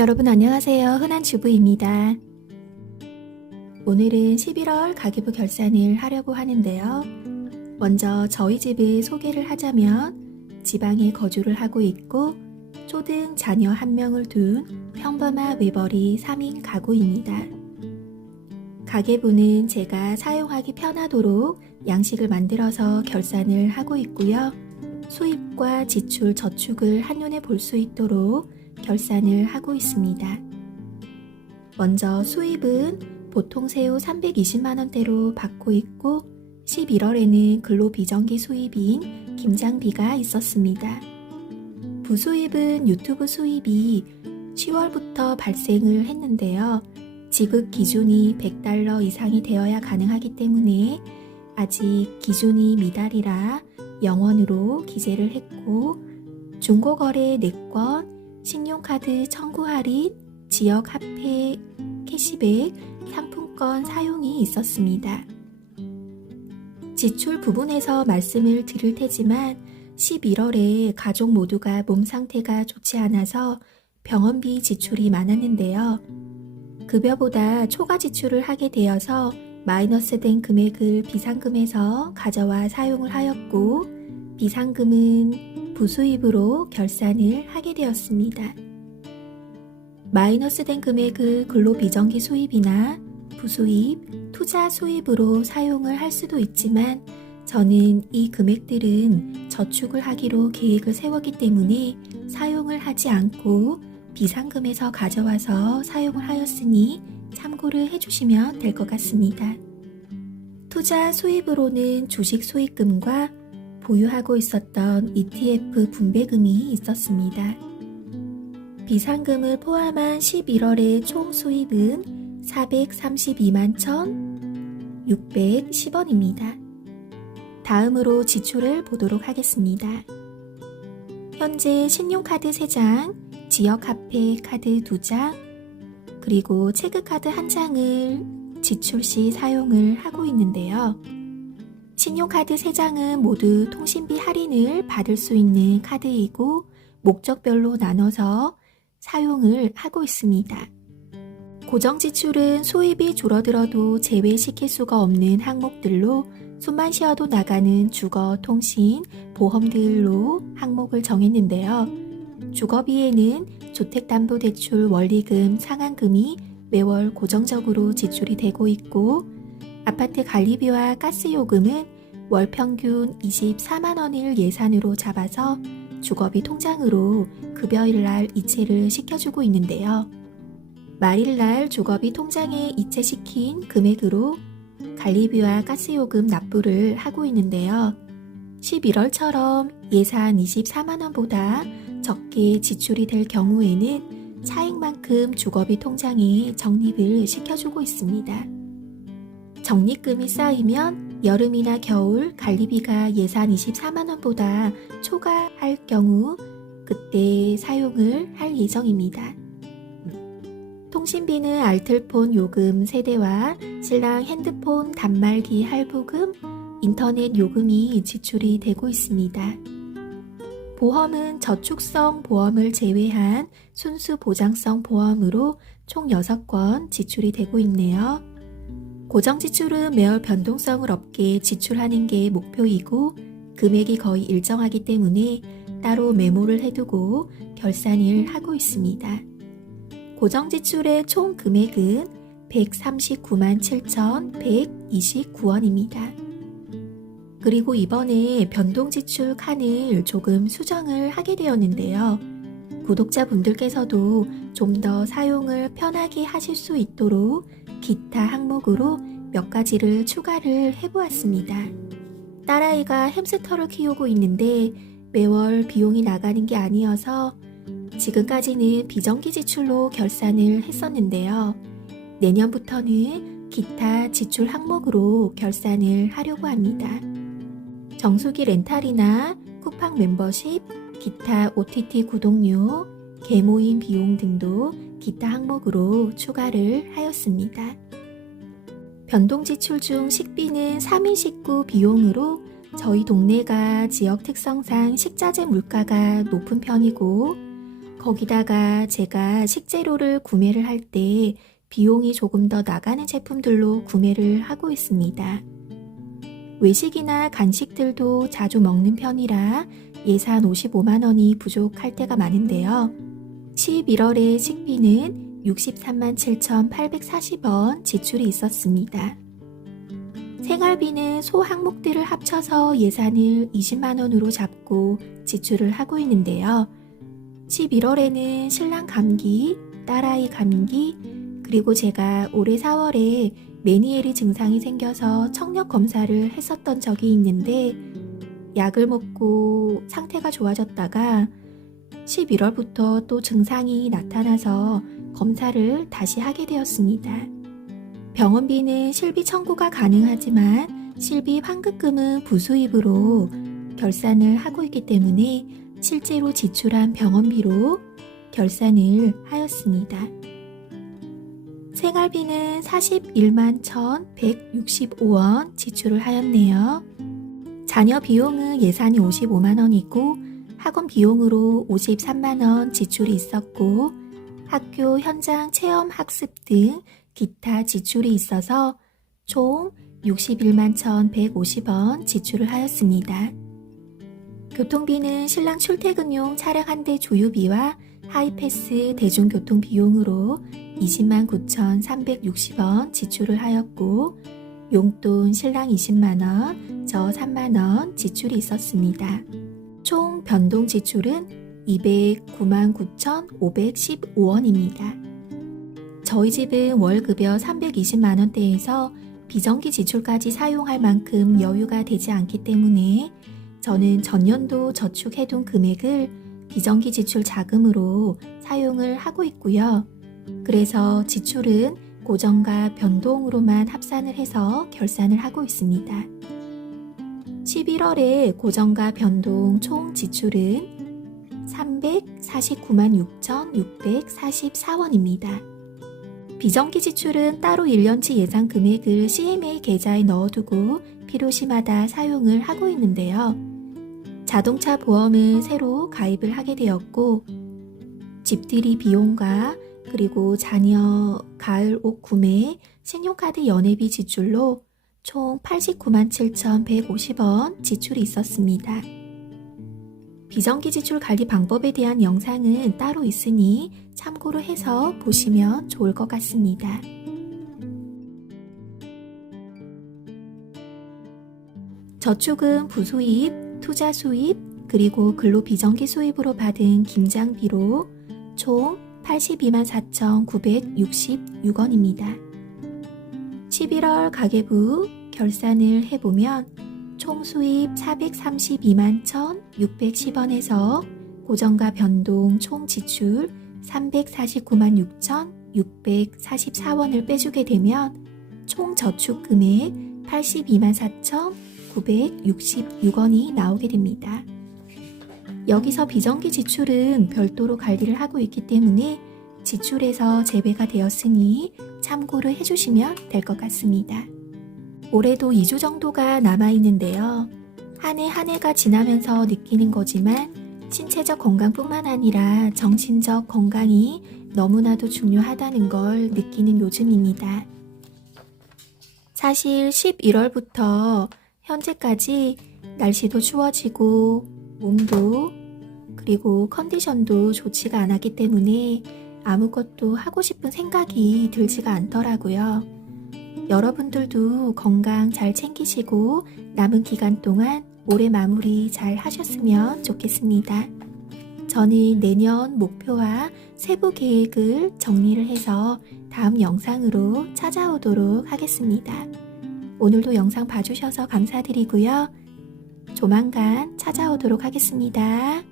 여러분 안녕하세요. 흔한 주부입니다. 오늘은 11월 가계부 결산을 하려고 하는데요. 먼저 저희 집을 소개를 하자면 지방에 거주를 하고 있고 초등 자녀 1명을 둔 평범한 외벌이 3인 가구입니다. 가계부는 제가 사용하기 편하도록 양식을 만들어서 결산을 하고 있고요. 수입과 지출, 저축을 한눈에 볼 수 있도록 결산을 하고 있습니다. 먼저 수입은 보통 새우 320만원대로 받고 있고 11월에는 근로비정기 수입인 김장비가 있었습니다. 부수입은 유튜브 수입이 10월부터 발생을 했는데요. 지급 기준이 $100 이상이 되어야 가능하기 때문에 아직 기준이 미달이라 0원으로 기재를 했고 중고거래 내권, 신용카드 청구 할인, 지역 화폐, 캐시백, 상품권 사용이 있었습니다. 지출 부분에서 말씀을 드릴 테지만 11월에 가족 모두가 몸 상태가 좋지 않아서 병원비 지출이 많았는데요. 급여보다 초과 지출을 하게 되어서 마이너스된 금액을 비상금에서 가져와 사용을 하였고 비상금은 부수입으로 결산을 하게 되었습니다. 마이너스된 금액을 근로비정기 수입이나 부수입, 투자 수입으로 사용을 할 수도 있지만 저는 이 금액들은 저축을 하기로 계획을 세웠기 때문에 사용을 하지 않고 비상금에서 가져와서 사용을 하였으니 참고를 해주시면 될 것 같습니다. 투자 수입으로는 주식 수익금과 보유하고 있었던 ETF 분배금이 있었습니다. 비상금을 포함한 11월의 총 수입은 432만 1,610원입니다. 다음으로 지출을 보도록 하겠습니다. 현재 신용카드 3장, 지역화폐 카드 2장, 그리고 체크카드 1장을 지출 시 사용을 하고 있는데요. 신용카드 3장은 모두 통신비 할인을 받을 수 있는 카드이고 목적별로 나눠서 사용을 하고 있습니다. 고정지출은 수입이 줄어들어도 제외시킬 수가 없는 항목들로 숨만 쉬어도 나가는 주거, 통신, 보험들로 항목을 정했는데요. 주거비에는 주택담보대출 원리금, 상환금이 매월 고정적으로 지출이 되고 있고 아파트 관리비와 가스요금은 월 평균 24만원을 예산으로 잡아서 주거비 통장으로 급여일날 이체를 시켜주고 있는데요. 말일날 주거비 통장에 이체시킨 금액으로 관리비와 가스요금 납부를 하고 있는데요. 11월처럼 예산 24만원보다 적게 지출이 될 경우에는 차액만큼 주거비 통장에 적립을 시켜주고 있습니다. 적립금이 쌓이면 여름이나 겨울 관리비가 예산 24만원보다 초과할 경우 그때 사용을 할 예정입니다. 통신비는 알뜰폰 요금 세대와 신랑 핸드폰 단말기 할부금, 인터넷 요금이 지출이 되고 있습니다. 보험은 저축성 보험을 제외한 순수 보장성 보험으로 총 6건 지출이 되고 있네요. 고정지출은 매월 변동성을 없게 지출하는 게 목표이고 금액이 거의 일정하기 때문에 따로 메모를 해두고 결산을 하고 있습니다. 고정지출의 총 금액은 139만 7,129원입니다. 그리고 이번에 변동지출 칸을 조금 수정을 하게 되었는데요. 구독자분들께서도 좀 더 사용을 편하게 하실 수 있도록 기타 항목으로 몇 가지를 추가를 해보았습니다. 딸아이가 햄스터를 키우고 있는데 매월 비용이 나가는 게 아니어서 지금까지는 비정기 지출로 결산을 했었는데요. 내년부터는 기타 지출 항목으로 결산을 하려고 합니다. 정수기 렌탈이나 쿠팡 멤버십, 기타 OTT 구독료, 개모임 비용 등도 기타 항목으로 추가를 하였습니다. 변동지출 중 식비는 3인 식구 비용으로 저희 동네가 지역 특성상 식자재 물가가 높은 편이고 거기다가 제가 식재료를 구매를 할 때 비용이 조금 더 나가는 제품들로 구매를 하고 있습니다. 외식이나 간식들도 자주 먹는 편이라 예산 55만 원이 부족할 때가 많은데요. 11월에 식비는 63만 7,840원 지출이 있었습니다. 생활비는 소 항목들을 합쳐서 예산을 20만 원으로 잡고 지출을 하고 있는데요. 11월에는 신랑 감기, 딸아이 감기, 그리고 제가 올해 4월에 메니에르 증상이 생겨서 청력 검사를 했었던 적이 있는데 약을 먹고 상태가 좋아졌다가 11월부터 또 증상이 나타나서 검사를 다시 하게 되었습니다. 병원비는 실비 청구가 가능하지만 실비 환급금은 부수입으로 결산을 하고 있기 때문에 실제로 지출한 병원비로 결산을 하였습니다. 생활비는 41만 1,165원 지출을 하였네요. 자녀 비용은 예산이 55만 원이고 학원 비용으로 53만 원 지출이 있었고 학교 현장 체험 학습 등 기타 지출이 있어서 총 61만 1,150원 지출을 하였습니다. 교통비는 신랑 출퇴근용 차량 한 대 조유비와 하이패스 대중교통 비용으로 20만 9,360원 지출을 하였고 용돈 신랑 20만 원, 저 3만 원 지출이 있었습니다. 총 변동 지출은 209만 9,515원입니다. 저희 집은 월급여 320만 원대에서 비정기 지출까지 사용할 만큼 여유가 되지 않기 때문에 저는 전년도 저축해둔 금액을 비정기 지출 자금으로 사용을 하고 있고요. 그래서 지출은 고정과 변동으로만 합산을 해서 결산을 하고 있습니다. 11월에 고정과 변동 총 지출은 349만 6,644원입니다. 비정기 지출은 따로 1년치 예상 금액을 CMA 계좌에 넣어두고 필요시마다 사용을 하고 있는데요. 자동차 보험은 새로 가입을 하게 되었고 집들이 비용과 그리고 자녀 가을 옷 구매, 신용카드 연회비 지출로 총 89만 7,150원 지출이 있었습니다. 비정기 지출 관리 방법에 대한 영상은 따로 있으니 참고로 해서 보시면 좋을 것 같습니다. 저축은 부수입, 투자 수입, 그리고 근로 비정기 수입으로 받은 김장비로 총 82만 4,966원입니다. 11월 가계부 결산을 해보면 총 수입 432만 1,610원에서 고정과 변동 총 지출 349만 6,644원을 빼주게 되면 총 저축 금액 82만 4,966원이 나오게 됩니다. 여기서 비정기 지출은 별도로 관리를 하고 있기 때문에 지출에서 제외가 되었으니 참고를 해주시면 될 것 같습니다. 올해도 2주 정도가 남아있는데요. 한 해 한 해가 지나면서 느끼는 거지만 신체적 건강뿐만 아니라 정신적 건강이 너무나도 중요하다는 걸 느끼는 요즘입니다. 사실 11월부터 현재까지 날씨도 추워지고 몸도 그리고 컨디션도 좋지가 않았기 때문에 아무것도 하고 싶은 생각이 들지가 않더라고요. 여러분들도 건강 잘 챙기시고 남은 기간 동안 올해 마무리 잘 하셨으면 좋겠습니다. 저는 내년 목표와 세부 계획을 정리를 해서 다음 영상으로 찾아오도록 하겠습니다. 오늘도 영상 봐주셔서 감사드리고요. 조만간 찾아오도록 하겠습니다.